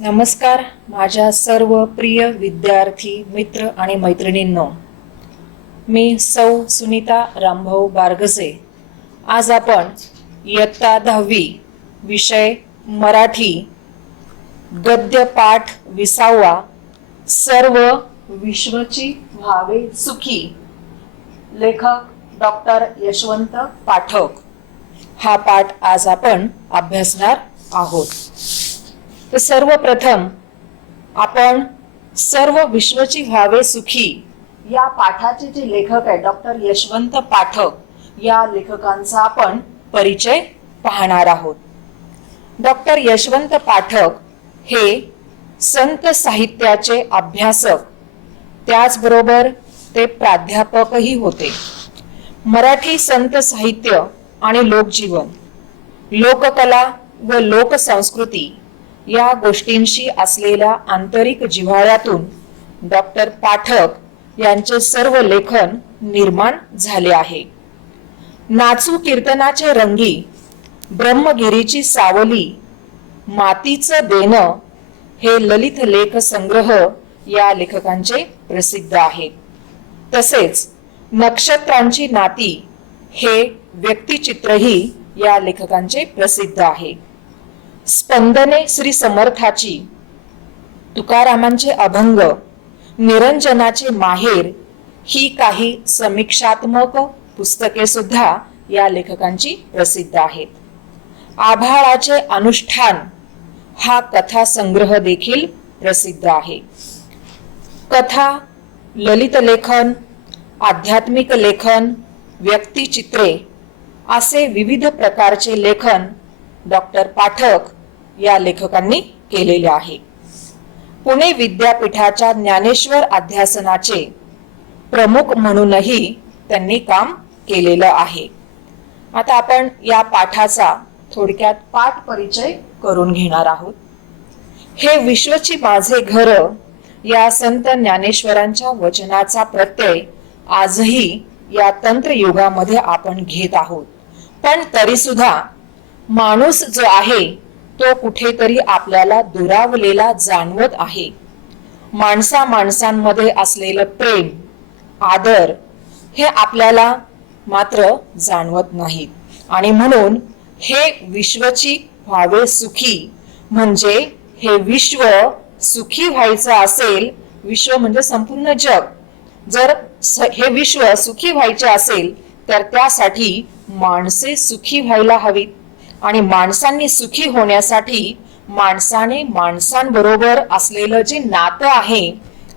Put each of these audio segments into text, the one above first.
नमस्कार माझ्या सर्व प्रिय विद्यार्थी मित्र आणि मैत्रिणींनो, मी सौ सुनीता रामभाऊ बारगसे। आज आपण इयत्ता 10वी विषय मराठी गद्य पाठ 20वा सर्व विश्वची व्हावे सुखी, लेखक डॉक्टर यशवंत पाठक हा पाठ आज आपण अभ्यासणार आहोत। तर सर्वप्रथम आपण सर्व विश्वची व्हावे सुखी या पाठाचे जे लेखक आहेत डॉक्टर यशवंत पाठक या लेखकांचा आपण परिचय पाहणार आहोत। डॉक्टर यशवंत पाठक हे संत साहित्याचे अभ्यासक, त्याचबरोबर ते प्राध्यापकही होते। मराठी संत साहित्य आणि लोकजीवन, लोककला व लोकसंस्कृती या गोष्टींशी असलेल्या आंतरिक जिव्हाळ्यातून डॉक्टर पाठक यांचे सर्व लेखन निर्माण झाले आहे। नाचू कीर्तनाचे रंगी, ब्रह्मगिरीची सावली, मातीचं देणं हे ललित लेख संग्रह या लेखकांचे प्रसिद्ध आहेत। तसेच नक्षत्रांची नाती हे व्यक्तिचित्रही या लेखकांचे प्रसिद्ध आहे। स्पंदने श्री समर्थाची, तुकारामांचे अभंग, निरंजनाचे माहेर ही काही समीक्षात्मक पुस्तके सुद्धा या लेखकांची प्रसिद्ध आहेत। आभाळाचे अनुष्ठान हा कथा संग्रह देखील प्रसिद्ध आहे। कथा, ललित लेखन, आध्यात्मिक लेखन, व्यक्तिचित्रे असे विविध प्रकारचे लेखन डॉक्टर पाठक या लेखकांनी केलेले आहे। पुणे विद्यापीठाच्या ज्ञानेश्वर अध्यासनाचे प्रमुख म्हणूनही त्यांनी काम केलेलं आहे। आता आपण या पाठाचा थोडक्यात पाठ परिचय करून घेणार आहोत। हे विश्वची माझे घर या संत ज्ञानेश्वरांच्या वचनाचा प्रत्यय आजही या तंत्रयुगामध्ये आपण घेत आहोत। पण तरी सुद्धा माणूस जो आहे तो कुठेतरी आपल्याला दुरावलेला जाणवत आहे। माणसा माणसांमध्ये असलेलं प्रेम, आदर हे आपल्याला मात्र जाणवत नाही। आणि म्हणून हे विश्वची व्हावे सुखी म्हणजे हे विश्व सुखी व्हायचं असेल, विश्व म्हणजे संपूर्ण जग, जर हे विश्व सुखी व्हायचे असेल तर त्यासाठी माणसे सुखी व्हायला हवीत। आणि माणसांनी सुखी होण्यासाठी माणसाने माणसांबरोबर असलेलं जे नातं आहे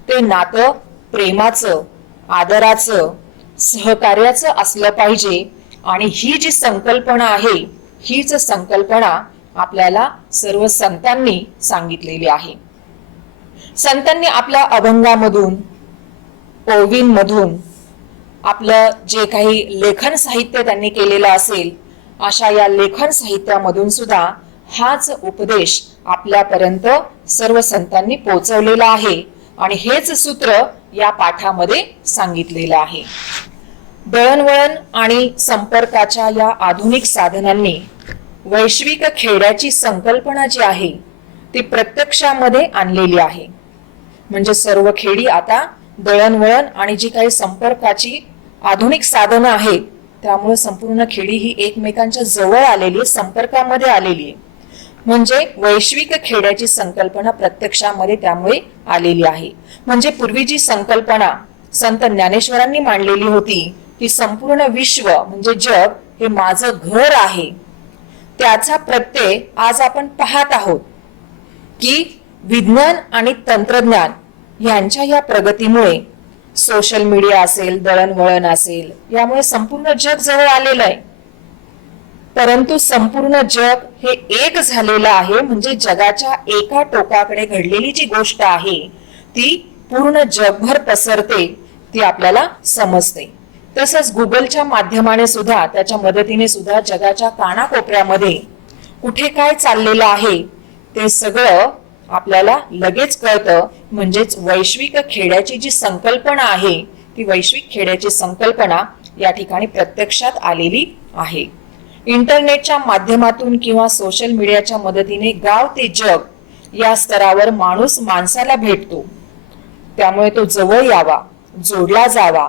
ते नातं प्रेमाचं, आदराचं, सहकार्याचं असलं पाहिजे। आणि ही जी संकल्पना आहे हीच संकल्पना आपल्याला सर्व संतांनी सांगितलेली आहे। संतांनी आपल्या अभंगामधून, ओवींमधून आपलं जे काही लेखन साहित्य त्यांनी केलेलं असेल अशा या लेखन साहित्यामधून सुद्धा हाच उपदेश आपल्यापर्यंत सर्व संतांनी पोहोचवलेला आहे। आणि हेच सूत्र या पाठामध्ये सांगितलेलं आहे। दळणवळण आणि संपर्काच्या या आधुनिक साधनांनी वैश्विक खेड्याची संकल्पना जी आहे ती प्रत्यक्षामध्ये आणलेली आहे। म्हणजे सर्व खेडी आता दळणवळण आणि जी काही संपर्काची आधुनिक साधनं आहेत त्यामुळे संपूर्ण खेडी ही एकमेकांच्या जवळ आलेली, संपर्कामध्ये आलेली आहे। म्हणजे वैश्विक खेड्याची संकल्पना प्रत्यक्षामध्ये त्यामुळे आलेली आहे। म्हणजे पूर्वी जी संकल्पना संत ज्ञानेश्वरांनी मांडलेली होती की संपूर्ण विश्व म्हणजे जग हे माझं घर आहे, त्याचा प्रत्यय आज आपण पाहत आहोत की विज्ञान आणि तंत्रज्ञान यांच्या या प्रगतीमुळे, सोशल मीडिया असेल, दळणवळण असेल, यामुळे संपूर्ण जग जवळ आलेलं आहे। परंतु संपूर्ण जग हे एक झालेलं आहे। म्हणजे जगाच्या एका टोकाकडे घडलेली जी गोष्ट आहे ती पूर्ण जगभर पसरते, ती आपल्याला समजते। तसंच गुगलच्या माध्यमाने सुद्धा, त्याच्या मदतीने सुद्धा जगाच्या कानाकोपऱ्यामध्ये कुठे काय चाललेलं आहे ते सगळं आपल्याला लगेच कळतं। म्हणजेच वैश्विक खेड्याची जी संकल्पना आहे ती वैश्विक खेड्याची संकल्पना या ठिकाणी प्रत्यक्षात आलेली आहे। इंटरनेटच्या माध्यमातून किंवा सोशल मीडियाच्या मदतीने गाव ते जग या स्तरावर माणूस माणसाला भेटतो, त्यामुळे तो जवळ यावा, जोडला जावा.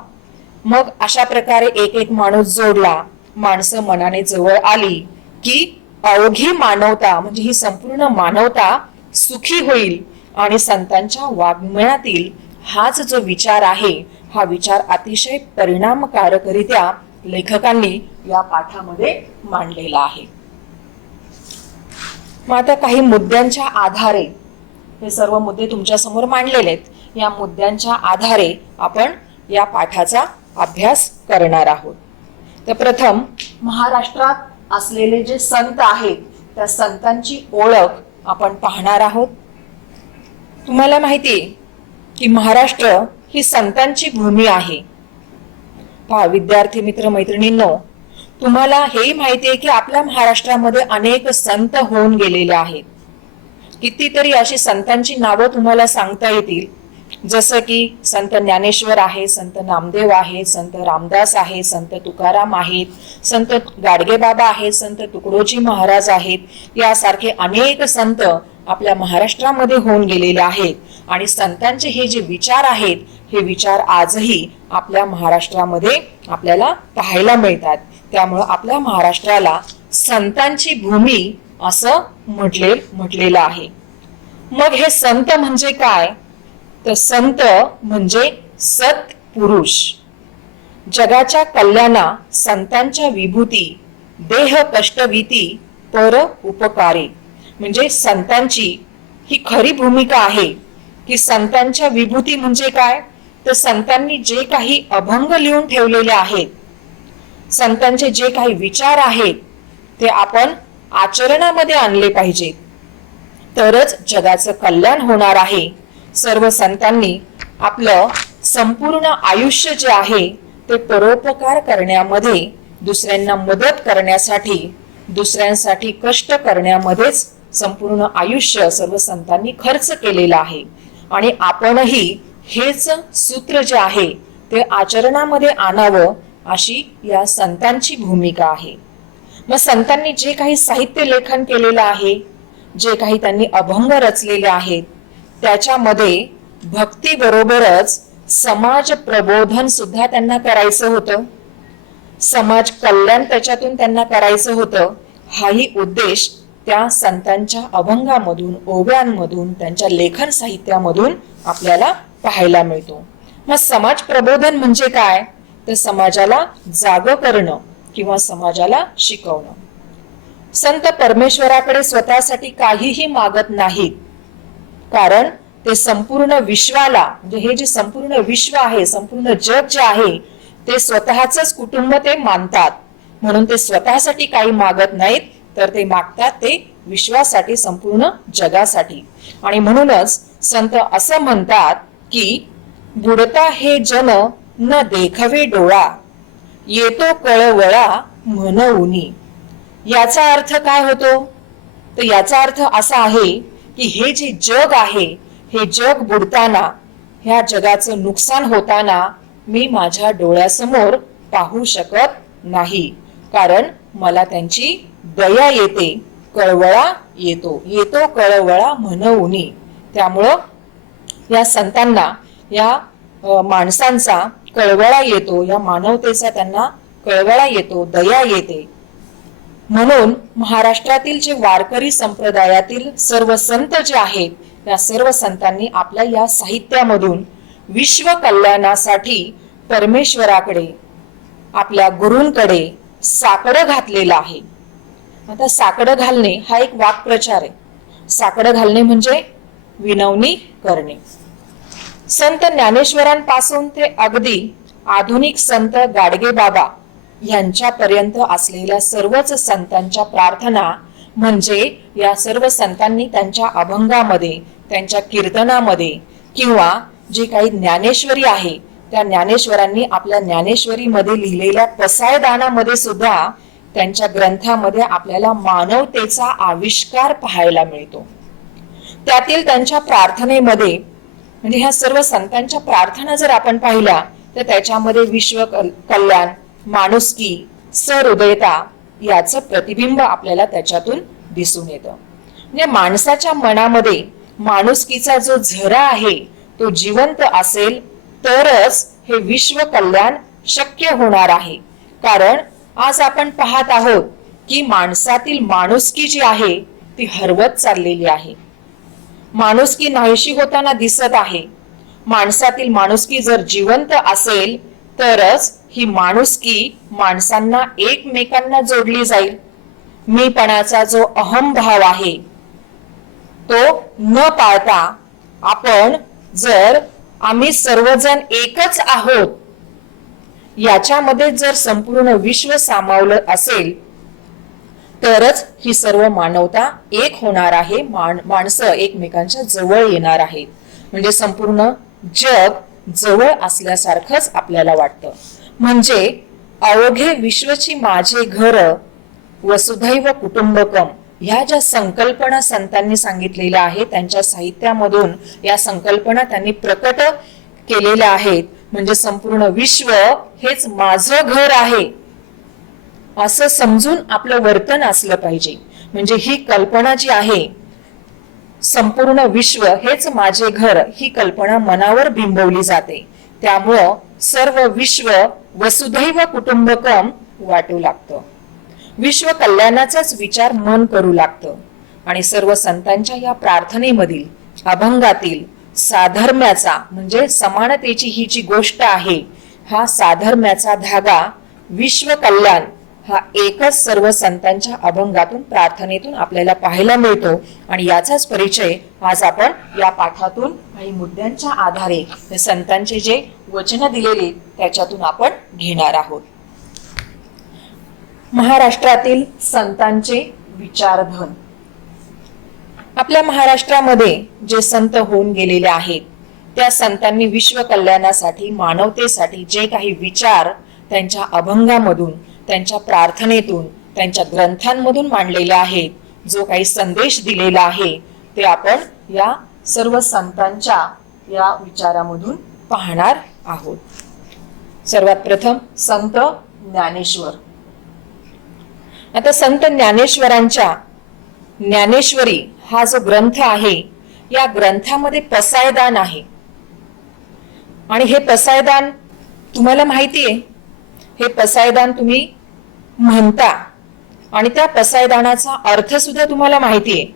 मग अशा प्रकारे एक एक माणूस जोडला, माणसं मनाने जवळ आली की अवघी मानवता म्हणजे ही संपूर्ण मानवता सुखी होईल. आणि संतांच्या वाङ्मयातील हाच जो विचार आहे, हा विचार अतिशय परिणामकारकरित्या लेखकांनी या पाठामध्ये मांडलेला आहे. मग आता काही मुद्द्यांच्या आधारे, हे सर्व मुद्दे तुमच्या समोर मांडलेले आहेत, या मुद्द्यांच्या आधारे आपण या पाठाचा अभ्यास करणार आहोत. तर प्रथम महाराष्ट्रात असलेले जे संत आहेत त्या संतांची ओळख आपण पाहणार आहोत. तुम्हाला माहिती आहे की महाराष्ट्र ही संतांची भूमी आहे. पहा विद्यार्थी मित्र मैत्रिणींनो, तुम्हाला हे माहिती आहे की आपल्या महाराष्ट्रामध्ये अनेक संत होऊन गेलेले आहेत. कितीतरी अशी संतांची नावं तुम्हाला सांगता येतील, जसं की संत ज्ञानेश्वर आहे, संत नामदेव आहे, संत रामदास आहे, संत तुकाराम आहेत, संत गाडगेबाबा आहेत, संत तुकडोजी महाराज आहेत. यासारखे अनेक संत आपल्या महाराष्ट्रामध्ये होऊन गेलेले आहेत. आणि संतांचे हे जे विचार आहेत, हे विचार आजही आपल्या महाराष्ट्रामध्ये आपल्याला पाहायला मिळतात. त्यामुळे आपल्या महाराष्ट्राला संतांची भूमी असं म्हटलेलं आहे. मग हे संत म्हणजे काय? तर संत म्हणजे सत्पुरुष. जगाच्या कल्याणा संतांच्या विभूती, देह कष्टवीती पर उपकारे. म्हणजे संतांची ही खरी भूमिका आहे की संतांच्या विभूती म्हणजे काय? तर संतांनी जे काही अभंग लिहून ठेवलेले आहेत, संतांचे जे काही विचार आहेत, ते आपण आचरणामध्ये आणले पाहिजेत, तरच जगाचं कल्याण होणार आहे. सर्व संतांनी आपलं संपूर्ण आयुष्य जे आहे ते परोपकार करण्यामध्ये, दुसऱ्यांना मदत करण्यासाठी, दुसऱ्यांसाठी कष्ट करण्यामध्येच संपूर्ण आयुष्य सर्व संतांनी खर्च केलेलं आहे. आणि आपणही हेच सूत्र जे आहे ते आचरणामध्ये आणावं, अशी या संतांची भूमिका आहे. मग संतांनी जे काही साहित्य लेखन केलेलं आहे, जे काही त्यांनी अभंग रचलेले आहेत, त्याच्यामध्ये भक्ती बरोबरच समाज प्रबोधन सुद्धा त्यांना करायचं होतं, समाज कल्याण त्याच्यातून त्यांना करायचं होतं. हाही उद्देश त्या संतांच्या अभंगामधून, ओव्यांमधून, त्यांच्या लेखन साहित्यामधून आपल्याला पाहायला मिळतो. मग समाज प्रबोधन म्हणजे काय? तर समाजाला जागं करणं किंवा समाजाला शिकवणं. संत परमेश्वराकडे स्वतःसाठी काहीही मागत नाहीत, कारण ते संपूर्ण विश्वाला, म्हणजे हे जे संपूर्ण विश्व आहे, संपूर्ण जग जे आहे, ते स्वतःच कुटुंब ते मानतात. म्हणून ते स्वतःसाठी काही मागत नाहीत, तर ते मागतात ते विश्वासाठी, संपूर्ण जगासाठी. आणि म्हणूनच संत असं म्हणतात की बुडता हे जन न देखवे डोळा, येतो कळवळा म्हणूनी. याचा अर्थ काय होतो? तर याचा अर्थ असा आहे की हे जे जग आहे, हे जग बुडताना, ह्या जगाचं नुकसान होताना मी माझ्या डोळ्यासमोर पाहू शकत नाही, कारण मला त्यांची दया येते, कळवळा येतो कळवळा म्हणूनी. त्यामुळं या संतांना, या माणसांचा कळवळा येतो, या मानवतेचा त्यांना कळवळा येतो, दया येते. म्हणून महाराष्ट्रातील जे वारकरी संप्रदायातील सर्व संत जे आहेत, त्या सर्व संतांनी आपल्या या साहित्यामधून विश्व कल्याणासाठी परमेश्वराकडे, आपल्या गुरूंकडे साकडं घातलेलं आहे. आता साकडं घालणे हा एक वाक्प्रचार आहे. साकडं घालणे म्हणजे विनवणी करणे. संत ज्ञानेश्वरांपासून ते अगदी आधुनिक संत गाडगेबाबा यांच्यापर्यंत असलेल्या सर्वच संतांच्या प्रार्थना म्हणजे या सर्व संतांनी त्यांच्या अभंगामध्ये, त्यांच्या कीर्तनामध्ये, किंवा जे काही ज्ञानेश्वरी आहे, त्या ज्ञानेश्वरांनी आपल्या ज्ञानेश्वरीमध्ये लिहिलेल्या पसायदानामध्ये सुद्धा, त्यांच्या ग्रंथामध्ये आपल्याला मानवतेचा आविष्कार पाहायला मिळतो. त्यातील त्यांच्या प्रार्थनेमध्ये, म्हणजे ह्या सर्व संतांच्या प्रार्थना जर आपण पाहिल्या तर त्याच्यामध्ये विश्व कल्याण, माणुसकी, सहृदयता याचं प्रतिबिंब आपल्याला त्याच्यातून दिसून येतं. म्हणजे माणसाच्या मनामध्ये माणुसकीचा जो झरा आहे तो जिवंत असेल तरच हे विश्व कल्याण शक्य होणार आहे. कारण आज आपण पाहत आहोत की माणसातील माणुसकी जी आहे ती हरवत चाललेली आहे. माणुसकी नाहीशी होताना दिसत आहे. माणसातील माणुसकी जर जिवंत असेल तरच ही माणुसकी माणसांना एकमेकांना जोडली जाईल. मीपणाचा जो अहंभाव आहे तो न पाळता आपण जर आम्ही सर्वजण एकच आहोत याच्यामध्ये जर संपूर्ण विश्व सामावलं असेल तरच ही सर्व मानवता एक होणार आहे. माणसं एकमेकांच्या जवळ येणार आहेत. म्हणजे संपूर्ण जग जवळ असल्यासारखंच आपल्याला वाटतं. म्हणजे अवघे विश्वची माझे घर वसुधैव कुटुंबकम ह्या ज्या संकल्पना संतांनी सांगितलेल्या आहेत त्यांच्या साहित्यामधून या संकल्पना त्यांनी प्रकट केलेल्या आहेत. म्हणजे संपूर्ण विश्व हेच माझं घर आहे असं समजून आपलं वर्तन असलं पाहिजे. म्हणजे ही कल्पना जी आहे संपूर्ण विश्व हेच माझे घर ही कल्पना मनावर बिंबवली जाते. त्यामुळं सर्व विश्व वसुधैव कुटुंबकम वाटू लागतं. विश्व कल्याणाचाच विचार मन करू लागतं. आणि सर्व संतांच्या या प्रार्थनेमधील अभंगातील साधर्म्याचा म्हणजे समानतेची ही जी गोष्ट आहे हा साधर्म्याचा धागा विश्व कल्याण हा एकच सर्व संतांच्या अभंगातून प्रार्थनेतून आपल्याला पाहायला मिळतो. आणि याचाच परिचय आज आपण या पाठातून आणि मुद्द्यांच्या आधारे संतांचे जे वचन दिलेले त्याच्यातून आपण घेणार आहोत. महाराष्ट्रातील संतांचे विचारधन. आपल्या महाराष्ट्रामध्ये जे संत होऊन गेलेले आहेत त्या संतांनी विश्व कल्याणासाठी मानवतेसाठी जे काही विचार त्यांच्या अभंगामधून त्यांच्या प्रार्थनेतून त्यांच्या ग्रंथांमधून मांडलेले आहेत, जो काही संदेश दिलेला आहे ते आपण या सर्व संतांच्या या विचारामधून पाहणार आहोत. सर्वात प्रथम संत ज्ञानेश्वर. आता संत ज्ञानेश्वरांच्या ज्ञानेश्वरी हा जो ग्रंथ आहे या ग्रंथामध्ये पसायदान आहे. आणि हे पसायदान तुम्हाला माहिती आहे, हे पसायदान तुम्ही म्हणता आणि त्या पसायदानाचा अर्थ सुद्धा तुम्हाला माहिती आहे.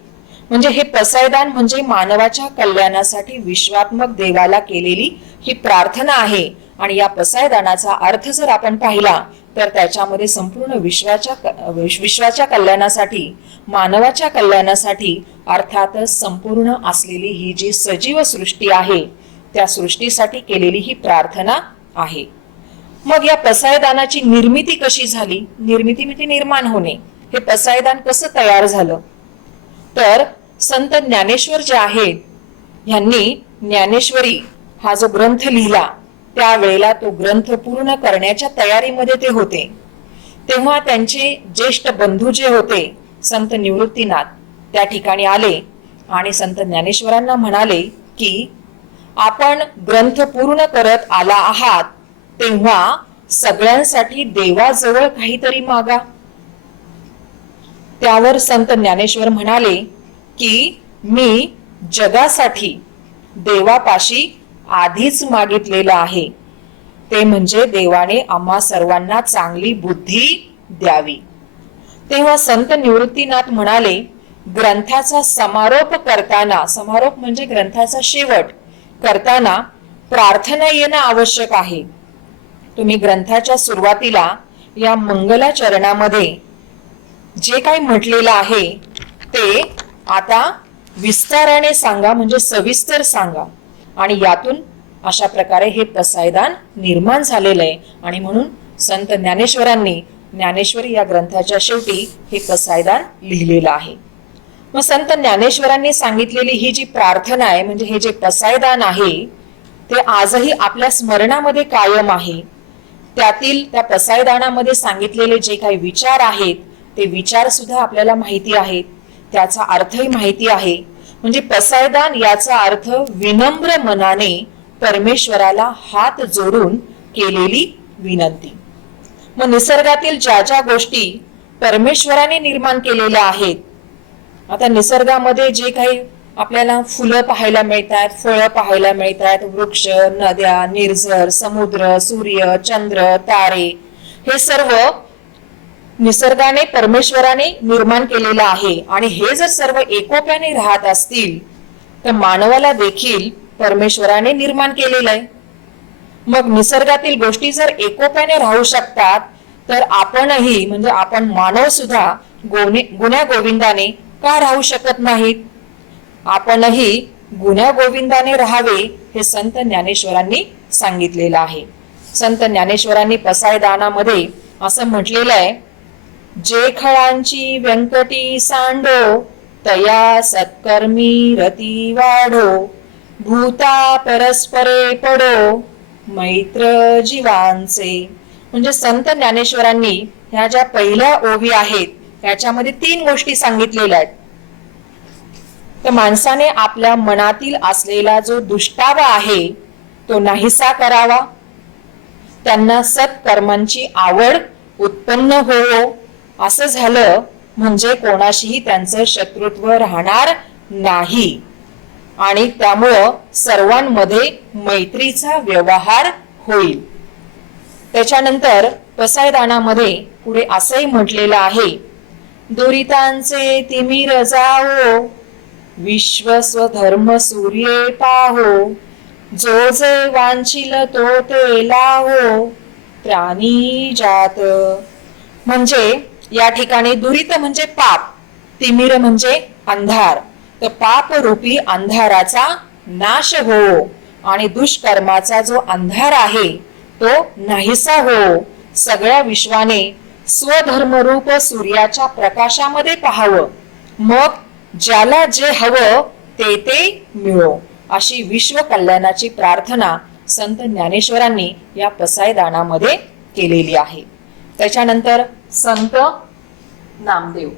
म्हणजे हे पसायदान म्हणजे मानवाच्या कल्याणासाठी विश्वात्मक देवाला केलेली ही प्रार्थना आहे. आणि या पसायदानाचा अर्थ जर आपण पाहिला तर त्याच्यामध्ये संपूर्ण विश्वाच्या कल्याणासाठी मानवाच्या कल्याणासाठी अर्थातच संपूर्ण असलेली ही जी सजीव सृष्टी आहे त्या सृष्टीसाठी केलेली ही प्रार्थना आहे. मग या पसायदानाची निर्मिती कशी झाली? निर्मिती म्हणजे निर्माण होणे. हे पसायदान कसं तयार झालं? तर संत ज्ञानेश्वर जे आहेत यांनी ज्ञानेश्वरी हा जो ग्रंथ लिहिला त्यावेळेला तो ग्रंथ पूर्ण करण्याच्या तयारीमध्ये ते होते. तेव्हा त्यांचे ज्येष्ठ बंधू जे होते संत निवृत्तीनाथ त्या ठिकाणी आले आणि संत ज्ञानेश्वरांना म्हणाले की आपण ग्रंथ पूर्ण करत आला आहात तेव्हा सगळ्यांसाठी देवाजवळ काहीतरी मागा. त्यावर संत ज्ञानेश्वर म्हणाले की मी जगासाठी देवापाशी आधीच मागितलेलं आहे, ते म्हणजे देवाने आम्हा सर्वांना चांगली बुद्धी द्यावी. तेव्हा संत निवृत्तीनाथ म्हणाले ग्रंथाचा समारोप करताना, समारोप म्हणजे ग्रंथाचा शेवट करताना प्रार्थना येणं आवश्यक आहे. तुम्ही ग्रंथाच्या सुरुवातीला या मंगलाचरणामध्ये जे काही म्हटलेलं आहे ते आता विस्ताराने सांगा, म्हणजे सविस्तर सांगा. आणि यातून अशा प्रकारे हे पसायदान निर्माण झालेलं आहे. आणि म्हणून संत ज्ञानेश्वरांनी ज्ञानेश्वरी या ग्रंथाच्या शेवटी हे पसायदान लिहिलेलं आहे. मग संत ज्ञानेश्वरांनी सांगितलेली ही जी प्रार्थना आहे म्हणजे हे जे पसायदान आहे ते आजही आपल्या स्मरणामध्ये कायम आहे. त्यातील त्या पसायदानामध्ये सांगितलेले जे काही विचार आहेत ते विचार सुद्धा आपल्याला माहिती आहेत, त्याचा अर्थही माहिती आहे. म्हणजे पसायदान याचा अर्थ विनम्र मनाने परमेश्वराला हात जोडून केलेली विनंती. मग निसर्गातील ज्या ज्या गोष्टी परमेश्वराने निर्माण केलेल्या आहेत आता निसर्गामध्ये जे काही आपल्याला फुलं पाहायला मिळतात, फळं पाहायला मिळतात, वृक्ष, नद्या, निर्झर, समुद्र, सूर्य, चंद्र, तारे, हे सर्व निसर्गाने, परमेश्वराने निर्माण केलेलं आहे. आणि हे जर सर्व एकोप्याने राहत असतील तर मानवाला देखील परमेश्वराने निर्माण केलेलं आहे. मग निसर्गातील गोष्टी जर एकोप्याने राहू शकतात तर आपणही, म्हणजे आपण मानव सुद्धा गुण्या गोविंदाने का राहू शकत नाहीत? आपणही गुण्या गोविंदाने राहावे हे संत ज्ञानेश्वरांनी सांगितलेलं आहे. संत ज्ञानेश्वरांनी पसायदानामध्ये असं म्हटलेलं आहे, जे खळांची व्यंकटी सांडो, तया सत्कर्मी रती वाढो, भूता परस्परे पडो, मैत्र जीवांचे. म्हणजे संत ज्ञानेश्वरांनी ह्या ज्या पहिल्या ओवी आहेत त्याच्यामध्ये 3 गोष्टी सांगितलेल्या आहेत. तर माणसाने आपल्या मनातील असलेला जो दुष्टावा आहे तो नाहीसा करावा, त्यांना सत्कर्मांची आवड उत्पन्न होवो. असं झालं म्हणजे कोणाशीही त्यांचं शत्रुत्व राहणार नाही आणि त्यामुळं सर्वांमध्ये मैत्रीचा व्यवहार होईल. त्याच्यानंतर पसायदानामध्ये पुढे असंही म्हटलेलं आहे, दुरितांचे तिमिर जावो, विश्व स्वधर्म सूर्ये पाहो, जो जे वांछिल तो ते लावो, प्राणी जात. म्हणजे या ठिकाणी दुरित म्हणजे पाप, तिमिर म्हणजे अंधार. तर पाप रूपी अंधाराचा नाश हो आणि दुष्कर्माचा जो अंधार आहे तो नाहीसा हो. सगळ्या विश्वाने स्वधर्मरूप सूर्याच्या प्रकाशामध्ये पाहावं, मग ज्याला जे हवं ते ते मिळो. अशी विश्व कल्याणाची प्रार्थना संत ज्ञानेश्वरांनी या पसायदानामध्ये केलेली आहे. त्याच्यानंतर संत नामदेव,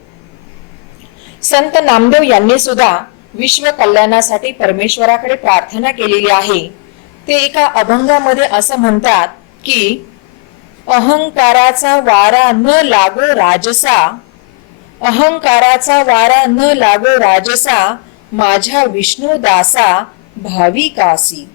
संत नामदेव यांनी सुद्धा विश्व कल्याणासाठी परमेश्वराकडे प्रार्थना केलेली आहे. ते एका अभंगामध्ये असं म्हणतात की, अहंकाराचा वारा न लागो राजसा, अहंकाराचा वारा न लागो राजसा, माझ्या विष्णू दासा भाविकासी.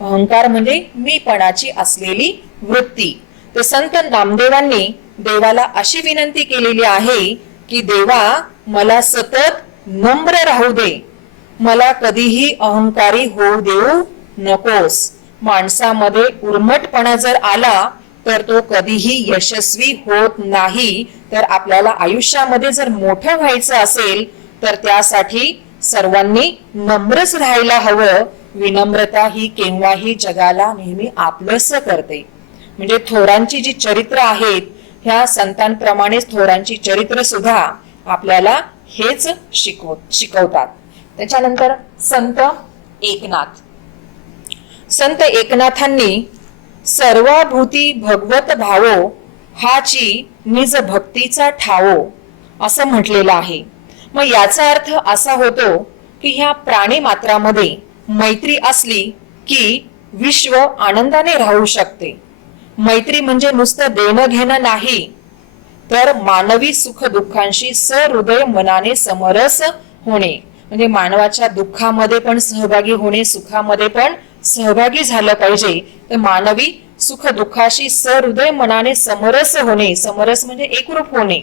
अहंकार म्हणजे मीपणाची असलेली वृत्ती. तर संत नामदेवांनी देवाला अशी विनंती केलेली आहे की, देवा मला सतत नम्र राहू दे, मला कधीही अहंकारी होऊ देऊ नकोस. माणसामध्ये उर्मटपणा जर आला तर तो कधीही यशस्वी होत नाही. तर आपल्याला आयुष्यामध्ये जर मोठं व्हायचं असेल तर त्यासाठी सर्वांनी नम्रच राहायला हवं. विनम्रता ही केव्हाही जगाला नेहमी आपलंसं करते. म्हणजे थोरांची जी चरित्र आहेत, ह्या संतांप्रमाणेच थोरांची चरित्र सुद्धा आपल्याला हेच शिकवतात. त्याच्यानंतर संत एकनाथ, संत एकनाथांनी सर्वभूती भगवत भावो, हाची निज भक्तीचा ठावो असं म्हटलेलं आहे. मग याचा अर्थ असा होतो की ह्या प्राणी मात्रामध्ये मैत्री असली की विश्व आनंदाने राहू शकते. मैत्री म्हणजे नुसतं देणं घेणं नाही, तर मानवी सुख दुःखांशी सहृदय मनाने समरस होणे. म्हणजे मानवाच्या दुःखामध्ये पण सहभागी होणे, सुखामध्ये पण सहभागी झालं पाहिजे. तर मानवी सुख दुःखाशी सहृदय मनाने समरस होणे, समरस म्हणजे एकरूप होणे.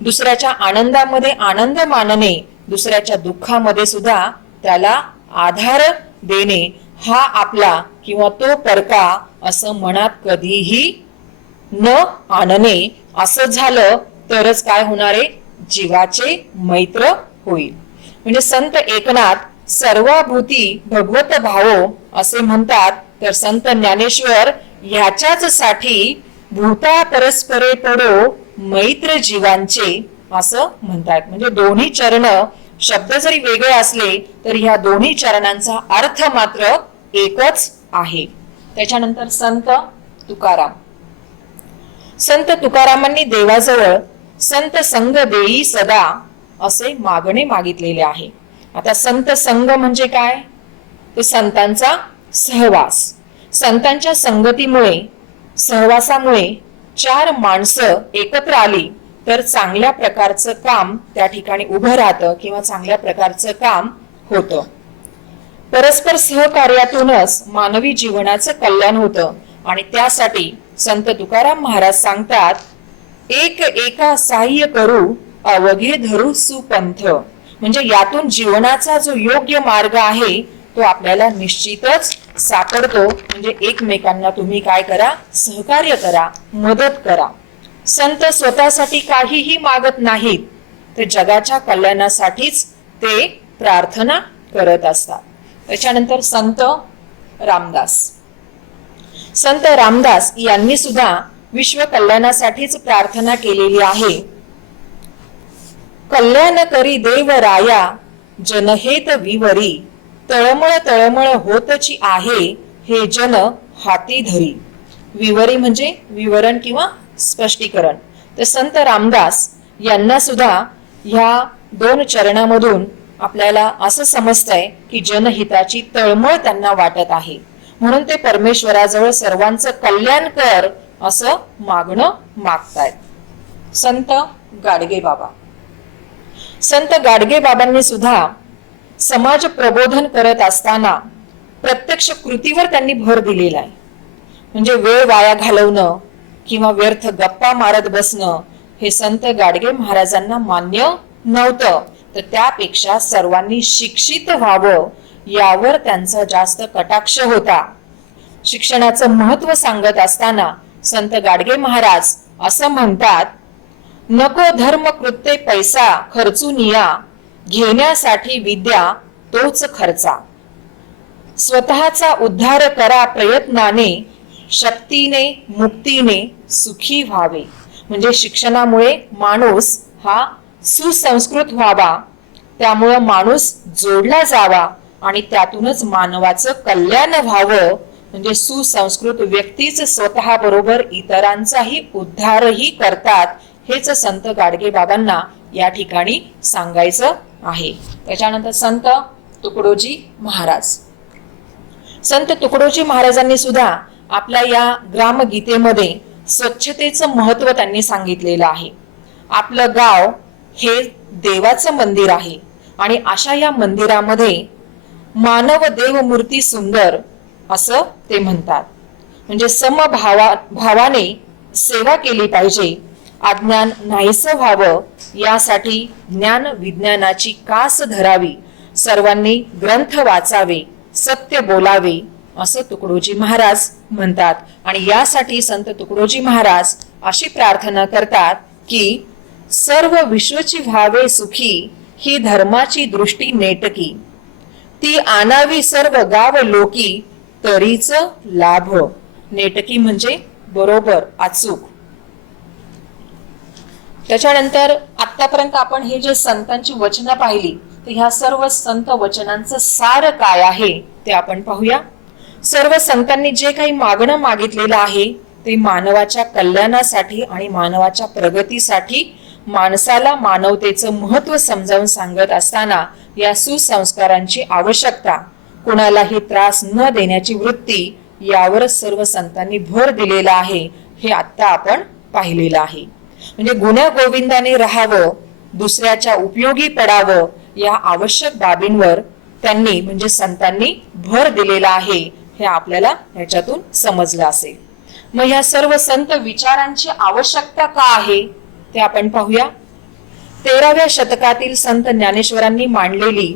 दुसऱ्याच्या आनंदामध्ये आनंद मानणे, दुसऱ्याच्या दुःखामध्ये सुद्धा त्याला आधार देणे, हा आपला किंवा तो परका असं मनात कधीही न आणणे. असं झालं तरच काय होणार आहे, जीवाचे मैत्र होईल. म्हणजे संत एकनाथ सर्वभूती भगवत भावो असे म्हणतात. तर संत ज्ञानेश्वर ह्याच्याच साठी भूता परस्परे पडो, मैत्र जीवांचे असं म्हणतात. म्हणजे दोन्ही चरण शब्द जरी वेगळे असले तरी ह्या दोन्ही चरणांचा अर्थ मात्र एकच आहे. त्याच्यानंतर संत तुकाराम, संत तुकारामांनी देवाजवळ संत संग देई सदा असे मागणे मागितलेले आहे. आता संत संग म्हणजे काय, तर संतांचा सहवास. संतांच्या संगतीमुळे, सहवासामुळे 4 माणसं एकत्र आली तर चांगल्या प्रकारचं काम त्या ठिकाणी उभं राहतं किंवा चांगल्या प्रकारचं काम होतं. परस्पर सहकार्यातूनच मानवी जीवनाचं कल्याण होतं आणि त्यासाठी संत तुकाराम महाराज सांगतात, एक एका सहाय्य करू अवघे धरू सुपंथ. म्हणजे यातून जीवनाचा जो योग्य मार्ग आहे तो आपल्याला निश्चितच सापडतो. म्हणजे एकमेकांना तुम्ही काय करा, सहकार्य करा, मदत करा. संत स्वतःसाठी काहीही मागत नाहीत, तर जगाच्या कल्याणासाठीच ते प्रार्थना करत असतात. त्याच्यानंतर संत रामदास. संत रामदास यांनी सुद्धा विश्व कल्याणासाठीच प्रार्थना केलेली आहे. कल्याण करी देव राया जनहेत विवरी, तळमळ तळमळ होतची आहे हे जन हाती धरी. विवरी म्हणजे विवरण किंवा स्पष्टीकरण. तर संत रामदास यांना सुद्धा ह्या 2 चरणामधून आपल्याला असं समजतंय की जनहिताची तळमळ त्यांना वाटत आहे, म्हणून ते परमेश्वराजवळ सर्वांचं कल्याण कर असं मागणं मागतायत. संत गाडगे बाबा. संत गाडगे बाबांनी सुद्धा समाज प्रबोधन करत असताना प्रत्यक्ष कृतीवर त्यांनी भर दिलेला आहे. म्हणजे वेळ वाया घालवणं किंवा व्यर्थ गप्पा मारत बसणं हे संत गाडगे महाराजांना मान्य नव्हतं. तर त्यापेक्षा सर्वांनी शिक्षित व्हावं यावर त्यांचा जास्त कटाक्ष होता. शिक्षणाचं महत्व सांगत असताना संत गाडगे महाराज असं म्हणतात, नको धर्म कृत्ये पैसा खर्चून या, घेण्यासाठी विद्या तोच खर्चा. स्वतःचा उद्धार करा प्रयत्नाने, शक्तीने मुक्तीने सुखी व्हावे. म्हणजे शिक्षणामुळे माणूस हा सुसंस्कृत व्हावा, त्यामुळे माणूस जोडला जावा आणि त्यातूनच मानवाचं कल्याण व्हावं. म्हणजे सुसंस्कृत व्यक्तीच स्वतः बरोबर इतरांचाही उद्धारही करतात. हेच संत गाडगे बाबांना या ठिकाणी सांगायचं आहे. त्याच्यानंतर संत तुकडोजी महाराज. संत तुकडोजी महाराजांनी सुद्धा आपल्या या ग्रामगीतेमध्ये स्वच्छतेचं महत्व त्यांनी सांगितलेलं आहे. आपलं गाव हे देवाचं मंदिर आहे आणि अशा या मंदिरामध्ये मानव देव मूर्ती सुंदर असं ते म्हणतात. म्हणजे समभावाने सेवा केली पाहिजे, अज्ञान नाहीसं व्हावं यासाठी ज्ञान विज्ञानाची कास धरावी, सर्वांनी ग्रंथ वाचावे, सत्य बोलावे असं तुकडोजी महाराज म्हणतात. आणि यासाठी संत तुकडोजी महाराज अशी प्रार्थना करतात की सर्व विश्वची व्हावे सुखी, ही धर्माची दृष्टी नेटकी, ती आणावी सर्व गाव लोकी, तरीच लाभ. नेटकी म्हणजे बरोबर, अचूक. त्याच्यानंतर आतापर्यंत आपण हे जे संतांची वचनं पाहिली, तर ह्या सर्व संत वचनांचं सार काय आहे ते आपण पाहूया. सर्व संतांनी जे काही मागणं मागितलेलं आहे ते मानवाच्या कल्याणासाठी आणि मानवाच्या प्रगतीसाठी, माणसाला मानवतेचं महत्व समजावून सांगत असताना या सुसंस्कारांची आवश्यकता, कुणालाही त्रास न देण्याची वृत्ती यावरच सर्व संतांनी भर दिलेला आहे. हे आता आपण पाहिलेलं आहे. म्हणजे गुण्या गोविंदाने राहावं, दुसऱ्याच्या उपयोगी पडावं या आवश्यक बाबींवर त्यांनी म्हणजे संतांनी भर दिलेला आहे. हे आपल्याला याच्यातून समजलं असेल. मग या सर्व संत विचारांची आवश्यकता का आहे ते आपण पाहूया. 13व्या शतकातील संत ज्ञानेश्वरांनी मांडलेली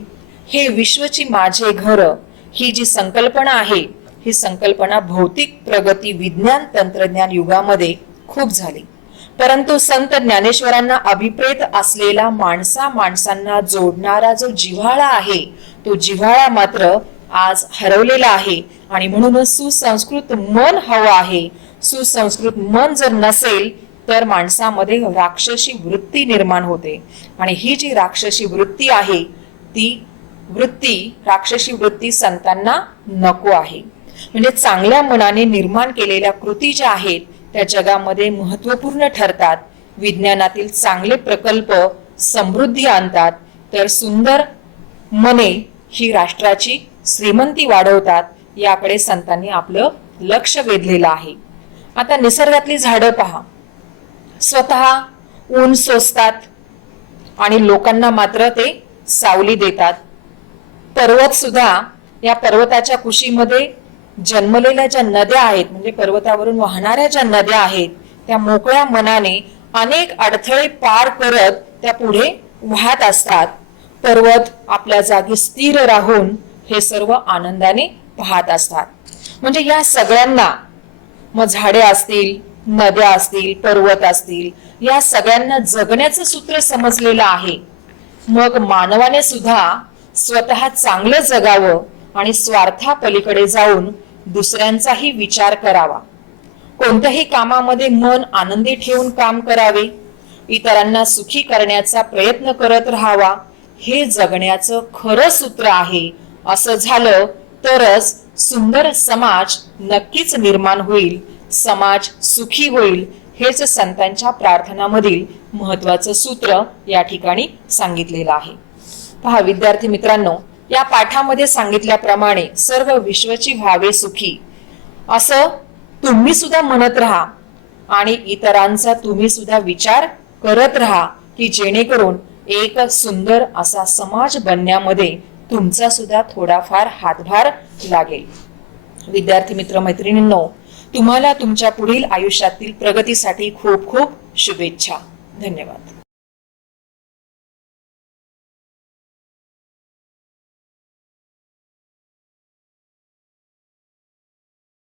हे विश्वची माझे घर ही जी संकल्पना आहे, ही संकल्पना भौतिक प्रगती विज्ञान तंत्रज्ञान युगामध्ये खूप झाली, परंतु संत ज्ञानेश्वरांना अभिप्रेत असलेला माणसांना जोडणारा जो जिव्हाळा आहे तो जिव्हाळा मात्र आज हरवलेला आहे. आणि म्हणूनच सुसंस्कृत मन हवं आहे. सुसंस्कृत मन जर नसेल तर माणसामध्ये राक्षसी वृत्ती निर्माण होते आणि ही जी राक्षसी वृत्ती आहे ती राक्षसी वृत्ती संतांना नको आहे. म्हणजे चांगल्या मनाने निर्माण केलेल्या कृती ज्या आहेत त्या जगामध्ये महत्वपूर्ण ठरतात. विज्ञानातील चांगले प्रकल्प समृद्धी आणतात, तर सुंदर मने ही राष्ट्राची श्रीमंती वाढवतात. याकडे संतांनी आपलं लक्ष वेधलेलं आहे. आता निसर्गातली झाडं पहा. स्वतः ऊन सोसतात आणि लोकांना मात्र ते सावली देतात. पर्वत सुद्धा, या पर्वताच्या कुशीमध्ये जन्मलेल्या ज्या नद्या आहेत, म्हणजे पर्वतावरून वाहणाऱ्या ज्या नद्या आहेत, त्या मोकळ्या मनाने अनेक अडथळे पार करत त्या पुढे वाहत असतात. पर्वत आपल्या जागी स्थिर राहून हे सर्व आनंदाने पाहत असतात. म्हणजे या सगळ्यांना, मग झाडे असतील, नद्या असतील, पर्वत असतील, या सगळ्यांना जगण्याचं सूत्र समजलेलं आहे. मग मानवाने सुद्धा स्वतः चांगलं जगावं आणि स्वार्थापलीकडे जाऊन दुसऱ्यांचाही विचार करावा. कोणत्याही कामामध्ये मन आनंदी ठेवून काम करावे, इतरांना सुखी करण्याचा प्रयत्न करत राहावा. हे जगण्याचं खरं सूत्र आहे. असं झालं तरच सुंदर समाज नक्कीच निर्माण होईल, समाज सुखी होईल. हेच संतांच्या प्रार्थनामधील महत्वाचं सूत्र या ठिकाणी सांगितलेलं आहे. पहा विद्यार्थी मित्रांनो, या पाठामध्ये सांगितल्याप्रमाणे सर्व विश्वची व्हावे सुखी असं तुम्ही सुद्धा म्हणत राहा आणि इतरांचा तुम्ही सुद्धा विचार करत राहा, की जेणेकरून एक सुंदर असा समाज बनण्यामध्ये तुमचा सुद्धा थोडाफार हातभार लागेल. विद्यार्थी मित्र मैत्रिणींनो, तुम्हाला तुमच्या पुढील आयुष्यातील प्रगतीसाठी खूप खूप शुभेच्छा. धन्यवाद.